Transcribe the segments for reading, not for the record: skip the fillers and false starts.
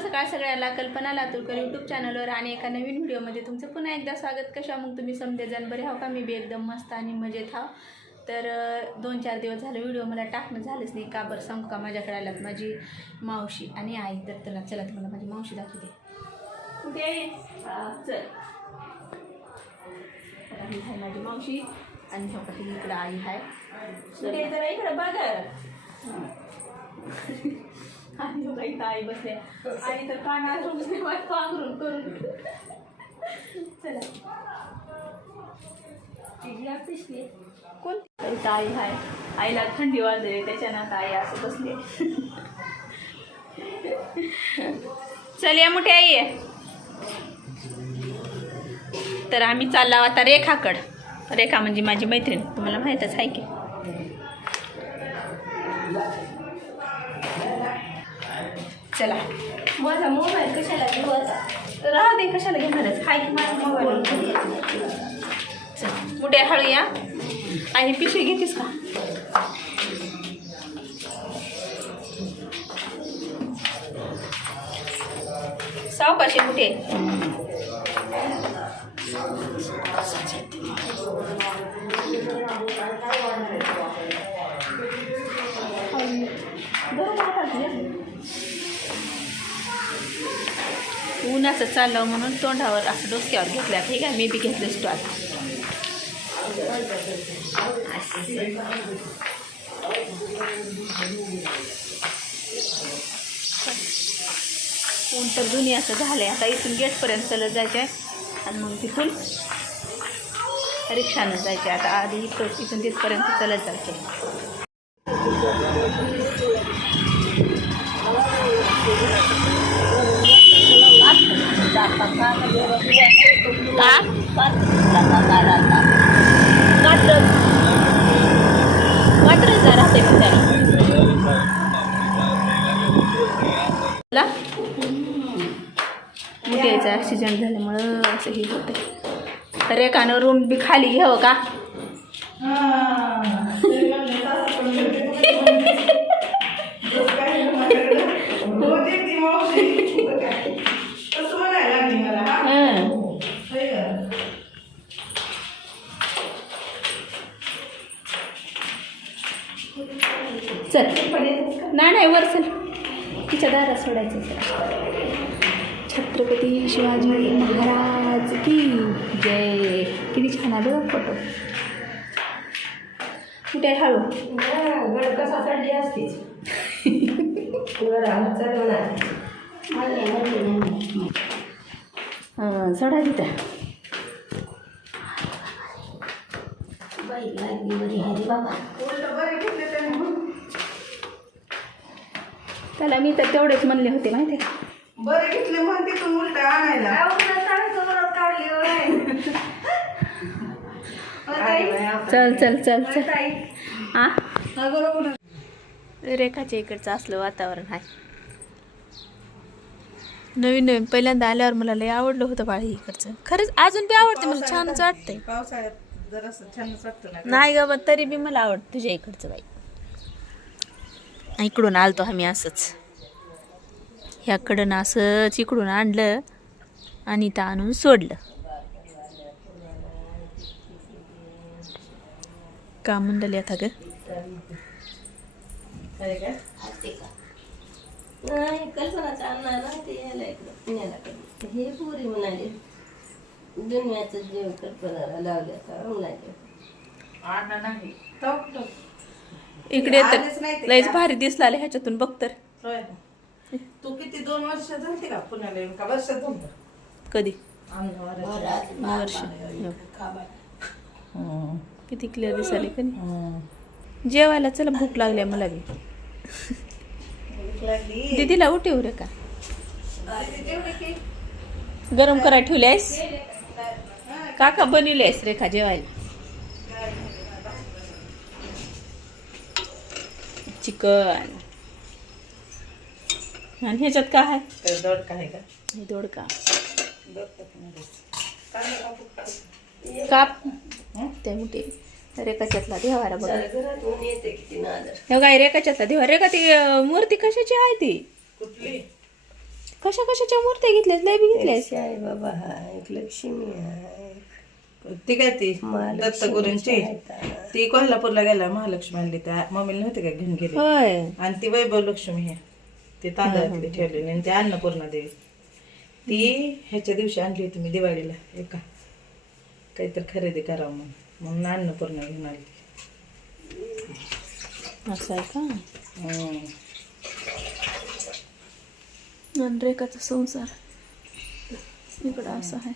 सकाळ सगळ्याला कल्पना लातूरकर यूट्यूब चॅनलवर आणि एका नवीन व्हिडिओमध्ये तुमचं पुन्हा एकदा स्वागत. कशा मग तुम्ही समजेजण बरे हाव का? मी बी एकदम मस्त आणि मजेत हाव. तर 2-4 दिवस झाले व्हिडिओ मला टाकणं झालंच नाही. का बरं सांगू का? माझ्याकडे आल्यात माझी मावशी आणि आई. तर चला तुम्हाला माझी मावशी दाखवते. कुठे आहे? चल, ही आहे माझी मावशी आणि इकडं आई आहे. कुठे तर इकडं बघा. आणि बघा इथं आई बसल्या आणि तर कानावरून पांघरून करून. चला पिशवी कोण? इथं आई आहे. आईला थंडी वाजते त्याच्यानं आता आई असं बसले. चल या मोठी आई आहे. तर आम्ही चाललो आता रेखाकडं. रेखा म्हणजे माझी मैत्रीण, तुम्हाला माहीतच आहे की. चला माझा मोबाईल कशाला घेऊन राहू दे, कशाला घेणारच हाय की माझा मोबाईल. चल मोठे हळू या. आणि पिशवी घेतीस का? सावकाशी कुठे उन्हाचं चाललं म्हणून तोंडावर असं डोक्यावर घेतलं. ठीक आहे, मी बी घेतलं स्टॉल. ऊन तर दुनियाचं झालं आहे. आता इथून गेटपर्यंत चालत जायचं आहे आणि मग तिथून रिक्षानं जायचं आहे. आता आधी इथून तिथपर्यंत चालत जायचं आहे. मोठ्याचा ॲक्सिडेंट झाल्यामुळं असं हे होतं. रेखानं रूम बी खाली घ्यावं का? चल नाही वर चल, तिच्या दारात सोडायचं. छत्रपती शिवाजी महाराज की जय. किती छान आहे बघा फोटो. कुठे हळू गड कसा चढली असतीच. चढा तिथं. त्याला मी तर तेवढेच म्हणले होते माहिती आहे का? बरं घेतले म्हणते तू उलट आणायला. चल चल चल चल. हां रेखाच्या इकडचं असलं वातावरण आहे. नवीन नवीन पहिल्यांदा आल्यावर मला लय आवडलं होतं बाळी इकडचं. खरंच अजून बी आवडते मला, छानच वाटतंय. पावसाळ्यात जरासं छानच वाटतं ना. नाही ग मग तरी बी मला आवडतं तुझ्या इकडचं बाई. इकडून आलतो आम्ही असंच, ह्याकडं असंच इकडून आणलं आणि इथं आणून सोडलं. का म्हणलं आता ग? कल्पनाचं आणणार ना ते यायला इकडं पुण्याला. हे पुरी म्हणाले दुनियाचं जीव कल्पनाला लावल्या नाही. इकडे तर लयच भारी दिसला ह्याच्यातून बघ तर. तू किती 2 वर्ष झाली का पुण्याला येऊन? का वर्ष झालं? कधी वर्ष किती क्लिअर दिसाले कधी. जेवायला चला, भूक लागली मला बी. दीदीला उठव रे का? गरम करायला ठेवल्यास? काका बनवल्यास रेखा जेवायला? चिकन. आणि ह्याच्यात काय आहे? दोडका आहे का? दोडका काप ते मोठे. रेखाच्यातला देवारा बघा. हे काय रेखाच्यातला देवा? रेखा ती मूर्ती कशाची आहे ती? कुठली? कशा कशाच्या मूर्त्या घेतल्यास लय बी घेतल्यास. आहे बाबा, हा एक लक्ष्मी आहे. ती काय ती महालक्ष्मी दत्तगुरूंची ती कोल्हापूरला गेला महालक्ष्मी आणली त्या मम्मीला नव्हती का घेऊन गेली. होय. आणि ती वैभव लक्ष्मी आहे ती तांदळातली ठेवलेली आणि ती अन्नपूर्णा देवी ती ह्याच्या दिवशी आणली होती मी दिवाळीला एका काहीतरी खरेदी करावं म्हणून अन्नपूर्णा घेऊन आली. असं आहे का. हम्म. आणि रेखाचा संसार इकडं असं आहे.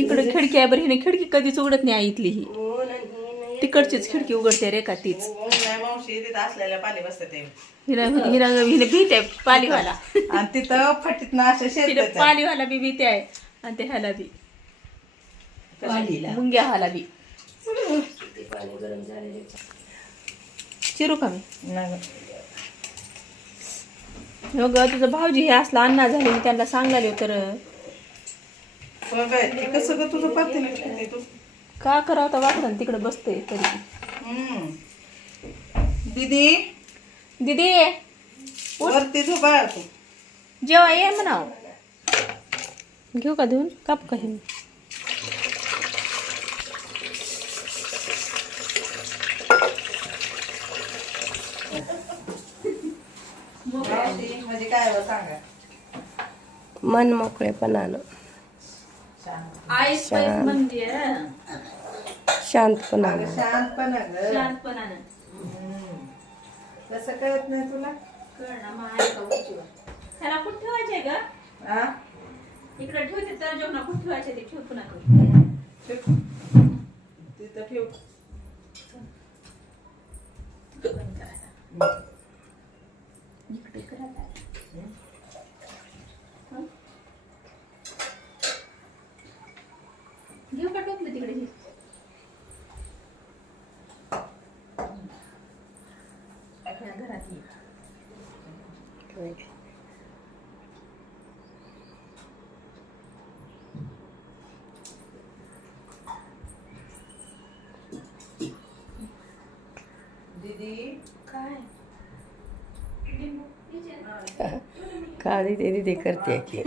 इकडं खिडकी आहे बरं. हिने खिडकी कधीच उघडत नाही आई इथली. ही तिकडचीच खिडकी उघडते रेखा तीच. नाही मावशी तिथं असलेल्या पाली बसतात हिने भीत आहे पालीवाला. आणि तिथं फटीत ना अशा तिने शेत पालीवाला बी भीती आहे आणि ते ह्याला बी मुंग्या हाला बी. पाणी गरम झालेले. चिरू का मी नाही हो ग. तुझं भाऊजी हे असलं अन्ना झाले मी त्यांना सांगाले तर पण काय ते कसं ग तुझं पातेलं तू का करावं तर वाकडं तिकडे बसते तरी. दीदी दीदी वरती झोपाळ तू जेव्हा ये म्हणाव. घेऊ का धुवून काप का हे. म्हणजे काय सांगा. मन मोकळेपणानं शांतपणानं. शांतपणा ग शांतपणानं कसं कळत नाही तुला. ह्याला कुठं ठेवायचंय ग. आ? इकडे ठेवते तर जेवणा कुठं ठेवायचे ते ठेव पुन्हा तिथं ठेव. इकडे करायला घेऊ का टोपलं तिकडे हे. घरात ये. दीदी काय काळी ते करते की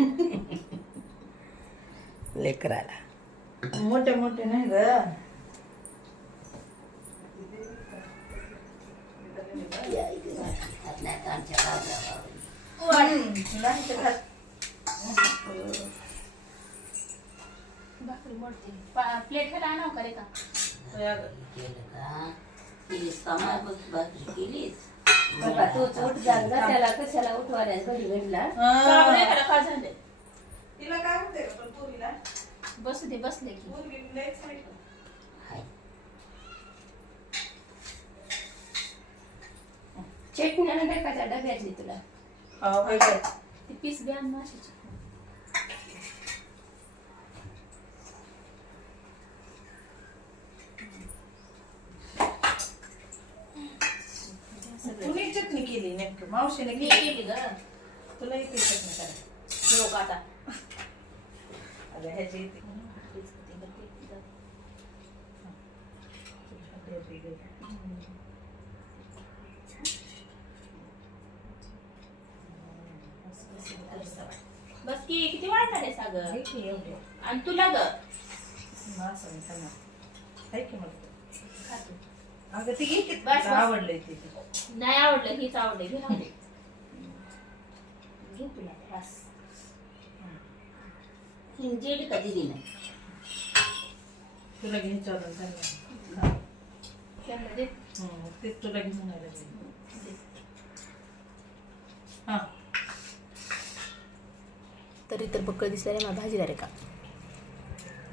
लेकराला. मोठे मोठे नाही ग. भाकरी मोडते. प्लेट ह्याला आणाव का रे का. तूच उठ जा त्याला कशाला उठवायला घडी घडला. काय झालं. तिला काय होते पण पोरीला बसू दे बसले की. पोरगी लयच आहे का? चटणी आणि टाकायच्या डब्यातली तुला. हो काय काय. ती पीस बी आण माशाची. तुम्ही चटणी केली नेमकं मावशीने मी केली. केली ग. तुला येते चटणी करायला. हो का आता. अगं ह्याची येते. बस की किती वाढणार आहे सागर. आहे की एवढे. आणि तुला ग. असं नाही खाणार. आहे की मला. खातो. अगं ती घेते. बस, बस. आवडलंय ते. नाही आवडलं हीच आवडली. घे राहू दे. घे तुला बस. जेली का दिली नाही. तुला घ्यायचं होतं त्यांना. त्यांना दे. तेच तुला घेऊन आलं ते. हा तरी तर बक्कळ दिसला रे मला भाजीदार आहे का.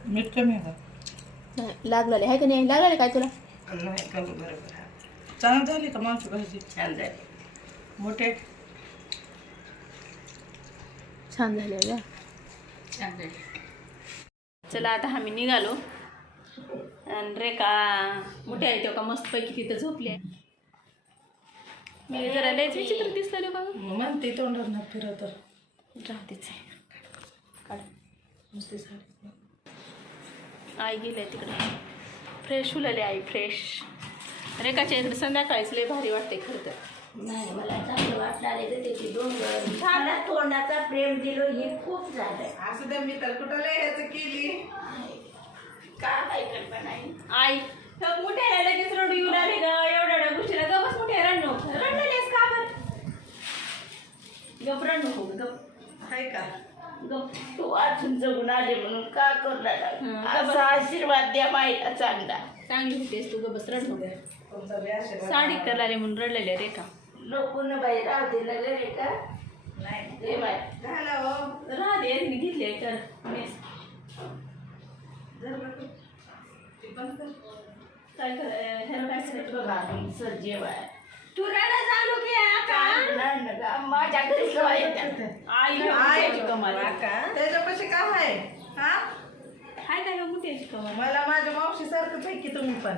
मीठ कमी आहे नाही लागलेले आहे का नाही लागले काय तुला. का नाही का बरोबर. छान झाली का मावशी भाजी. छान झाली. मोठे छान झाले का. छान झाली. चला आता आम्ही निघालो. आणि रेखा मोठे आहे तेव्हा मस्तपैकी तिथं झोपली आहे. मी जरा लयच विचित्र दिसलेलो का गं? म्हणते तोंडात ना फिरत राहतेच आहे. काढ. नुसती साडी. आई गेले तिकडे फ्रेश फुलले आई फ्रेश. रेखाच्या इकडे संध्याकाळीच लय भारी वाटते खरं तर. नाही मला चांगलं वाटलं आले तर त्याची मला तोंडाचा प्रेम दिलो हे खूप झालंय. असं दे मी तर कुठं लय ह्याचं केली. का काय कल्पना आहे आई तर मोठ्याला लगेच रडू येऊन आले ग एवढ्या गोष्टीला गपच मोठ्या रडलेस का बरं गप रड नको गप हाय का गप तू अजून जगून आले म्हणून का करणार हं, असा आशीर्वाद द्या माहिती चांगला. चांगली होतेस तू गबस रड नको तुमचा बी आशीर्वाद. साडी करायला म्हणून रडलेल्या रे का नको ना बाई राहू दे लागले रे का नाही ते माहिती झाला हो. राहते तिने घेतली कर मेस जर बघ. ते बंद कर. काय कर ह्याला काय करायचं बघा सर जेवाय तू रडा चालू की आता माझ्या घरी आई आहे मोठ्याची कमाल त्याच्यापाशी काय आहे हा हाय काय मोठ्याची कमाल मला माझ्या मावशी सारखंच आहे की तुम्ही पण